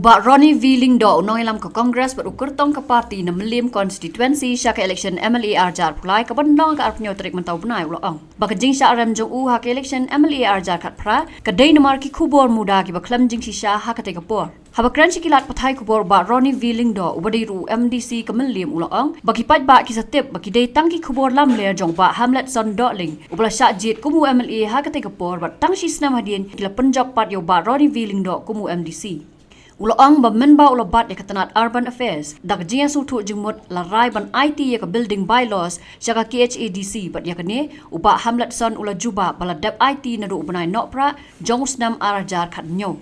Ubak Ronnie viling do unong ilam ke Kongres berukur tong ke parti na melim konstituensi syaka election MLA jar pulai ke bendong ke arpnyo trik mentau benai ulang. Baka jingshah rem jong u hak election MLA jar kat pra ke dei namar ki khubor MUDA ki baklam jingshisha hak te kapor. Habakran sikilat pathai khubor ba Ronnie viling do ubadiru MDC ke melim ulang baki pat ba ki setip baki dei tang ki khubor lam le jong ba Hamlet son do ling ubla syak jit kumu MLA hak te kapor ba tang shi snam hadien kila penjak pat yo ba Ronnie viling do kumu MDC. Ulang member ulabat ya ketenat Urban Affairs dak jia sutu jengmut larai ban IT ya ke building bylaws syaka KHADC bat ya kene uba Hamlet son ula juba bala dep IT nadu benai nokpra jong snam arajar khat nyo.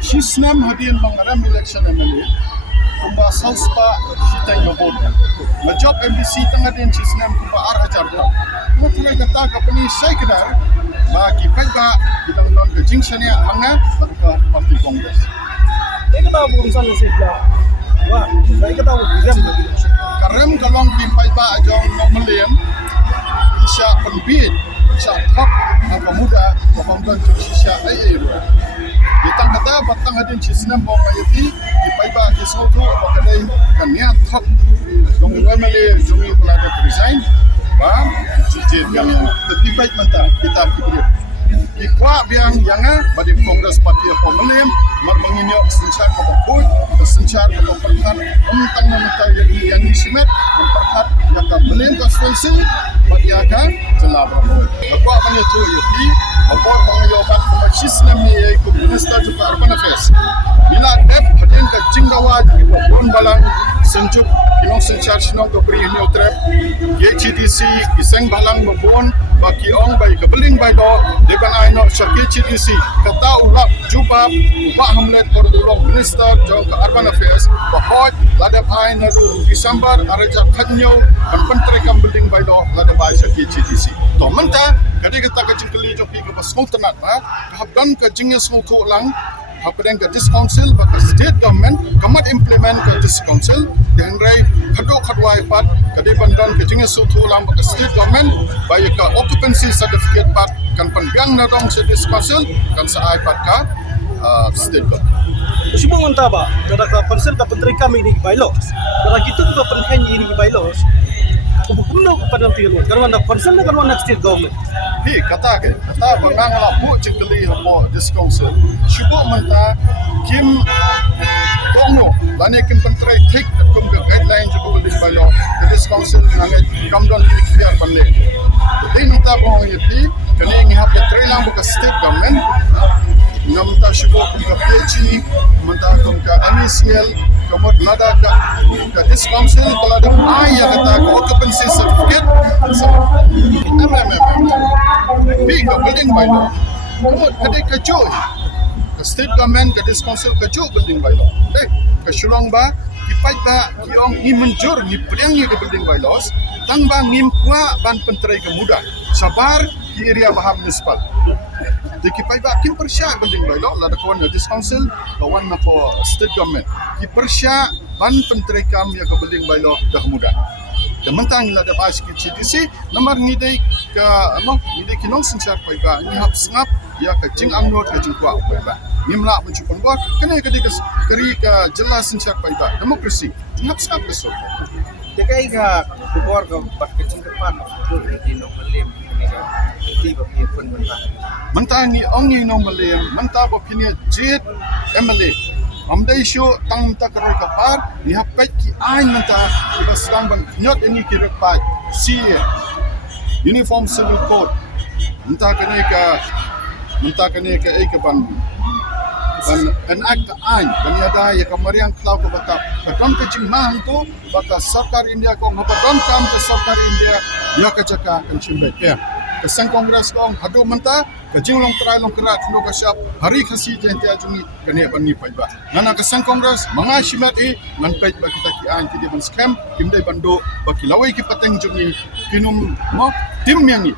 Shisnam hadian mangaram election MLA kumba salspa sita yobod majok MDC tangadin shisnam kumba arajar da mutlai kata kapani sai kedar ba ki pega kita non ke jingshah hanga ke parti Kongres. Saya kata urusan sebelah. Wah, saya kata urusan begitu. Karem kalong kimpai ba ajong nomeliam isya penbit isya top apa muda pembangunan jingshisha eiei. Ditang kata batang hadin shisnam bong ayati kimpai ba kisotu bakadai kania top dong emele jongi pelada resign ba jijit kami tapi baik menta kita kibrit. Ikwa biang yanga badi Kongres Parti Pemelim mak menginyok sencar ke bakut sencar ke perkat tentang nama yang disimet memperkat yang ke melim konstituensi bagi akan jelah berapa ikwa banyak tu yaki apor pengayobat komisioner ni ke Minister juga Urban Affairs bila dep hadin ke jinggawa di bawah balang senjuk kinong sencar sinong ke beri neutral KHADC kiseng balang babon baki ong bayi kebeling bayi do depan aino syaki CDC kata ulap jubab ubah Hamlet Kyrwoh Minister jong ke Urban Affairs bahot ladap aino du Disember arajak kanyo dan pentrekam beling bayi do ladap bayi syaki CDC to menta kadi kata kecingkeli jong ke pasong tenat ba habdan ke jingnya semua lang Hapadang ke dis council baka state government kamat implement ke dis council dan rai kadok kadwai pat kadi bandan ke jingas sutu lam baka state government baya ke occupancy certificate pat kan panbiang na dong se dis council kan saai pat ka state government. Semua mentah ba, kada ka pansel ka penteri kami ini bylaws. Kada kita ka penhen ini bylaws. Kubukumno kepada Kyrwoh. Karena nak pansel na karena nak state government. Kata bangang lapu jengkeli hapo dis council syukur menta kim tongno lanekin pentrai take kum ke guideline juga boleh bayo dis council nangai kamdon ikhtiar bande jadi nota bong yati kene ngi hape trailang buka state government namta syukur kum ke PhD menta kum ke MSL kemudian nada ke dis council kalau ada ayah kata ke occupancy certificate big building by law. Kemudian kadai kacau. State government kadai council kacau building by law. Ke Shillong ba, kipai ba, kiong ni menjur ni priangnya ke building by laws, tang ba ngim kwa ban penterai ke MUDA. Sabar di area baham municipal. Di kipai ba kim persya building by law, lada kawan dis council, kawan nako state government. Ki persya ban penterai kam ya ke building by law dah MUDA. Mentang lada bas ke CDC nomor ngidai ke ngidai kinong sencar paiba ni hap sengap ya ke jing amnot ke jingkwa paiba ni melak mencupon bor kena ke keri ke jelas sencar paiba demokrasi hap sengap ke so Jagai ka khubor ka bat kecing depan di nong melim di bagi pun mentang ni ong ni nong melim mentang bapini jet MLA Amdai show tang menta kerja kapar, ni hapet ki ain menta kita sedang nyot ini kira pat CA Uniform Civil Code menta kene ke ke ban enact ain dan ada ya kamarian klau ke batap kadon ke jing mahang tu baka sarkar India ko ngabadon kam ke sarkar India ya ke caka kan chimbet ya kesang Kongres kong hadu menta kajing long try long kerat no kasyap hari khasi jente ajungi kene bangi paiba nana kesang Kongres manga shimat ngan pait ba kita ki an ki ban scam kimdai bando ba kilawai ki pateng jungi kinum mo tim yangi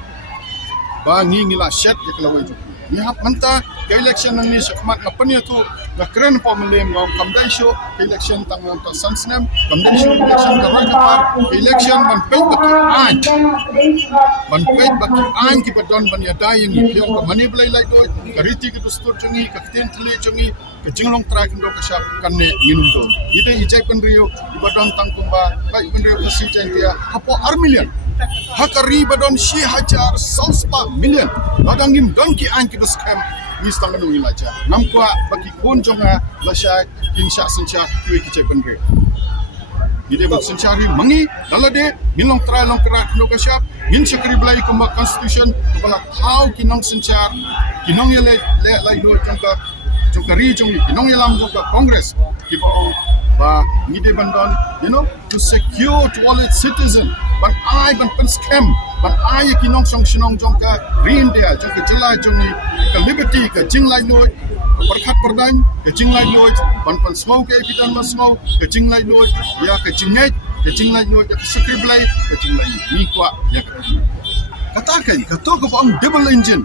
ba ngi ngila shet ya kilawai jungi Nihap manta ke election nang ni sakmat ngapan tu na keren pa melem ngam kamdai show ke election tang ngam ta sansnem kamdai show election ka rai kapar ke election man pet baki an ki padon ban ya dai ngi piong ka mani blai lai doi ka riti ki dustur chungi ka ten thle chungi ka jinglong trak ndo ka sap kan ne nginum do ite ijai pen rio badon tang kumba bai pen rio ka si chen dia apo armilian hakari badon shi hajar sauspa million ladangim don ki an ki dus kam ni stang nu ilaja nam kwa baki kun jonga la sha jingsha sancha ki ki che pen rio ide bak sencari mangi dalade minong try long kerak no kasyap min sekri belai kembang constitution kepala how kinong sencar kinong le lai do jongka ri jong kinong lam jongka congress ki ba ngide bandon to secure to all its citizen ban ai ban pen scam ban ai kinong song sinong jongka ri india jongka jela jongi ka liberty ka jinglai no perkhat perdan ke jinglai no ban pen smoke ke pidan mas smoke ke jinglai no ya ke jingai ke jinglai no ya ke sekri belai ke jinglai ni kwa ya katakan kato ko ang double engine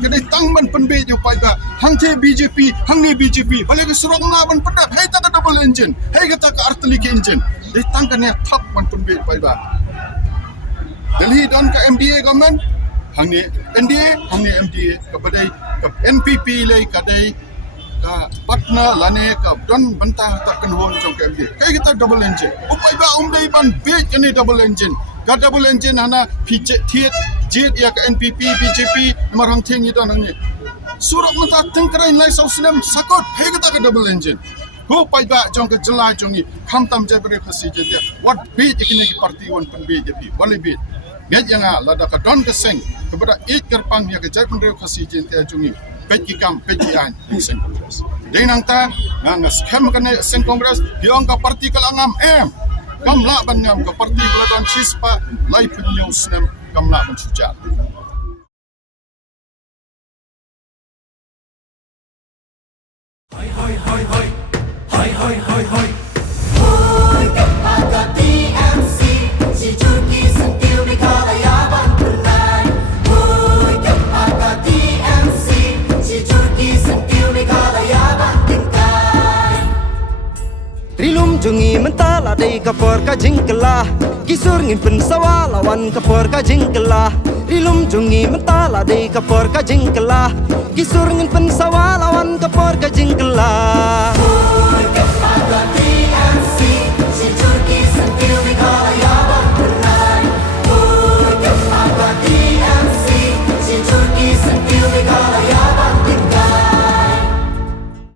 kadai tangban penbe jo pai ba hang the bjp hang ni bjp bale ke surong na ban pedat hai ta double engine hai kata ka artli ke engine dai tangkan ya thap ban penbe pai ba Delhi don ka mda government hang ni nda hang ni mda ka badai ka npp le kadai ka patna lane ka don bantah takkan hon jong ka mda kai kita double engine upai ba dai ban be kani double engine ka double engine hana thiet jit ya ka npp bjp marang thing ito nang ni surat mata tengkrai lai sau sinem sakot he kita ka double engine ho pai ba jong ka jela jong ni kham tam je bre khasi je dia what be ikini ki party one pen bjp wali be get yang lada ka don ka seng kepada ik kerpang ya ka jai pen bre khasi je dia jong ni pet ki kam pet ki an seng congress denang ta nang scam ka ne seng congress biong ka party ka langam kam la ban ngam ka parti beladon chispa lai punyau snem kam la ban suja hoi kepada TMC si Turki sentil Meghalaya ban pernai hoi kepada TMC si Turki sentil Meghalaya ban tingkai Rilum jungi mentala dei kapor ka jingkelah Kisur ngin pen sawa lawan kapor ka jingkelah Rilum jungi mentala dei kapor ka jingkelah Kisur ngin pen sawa lawan kapor ka jingkelah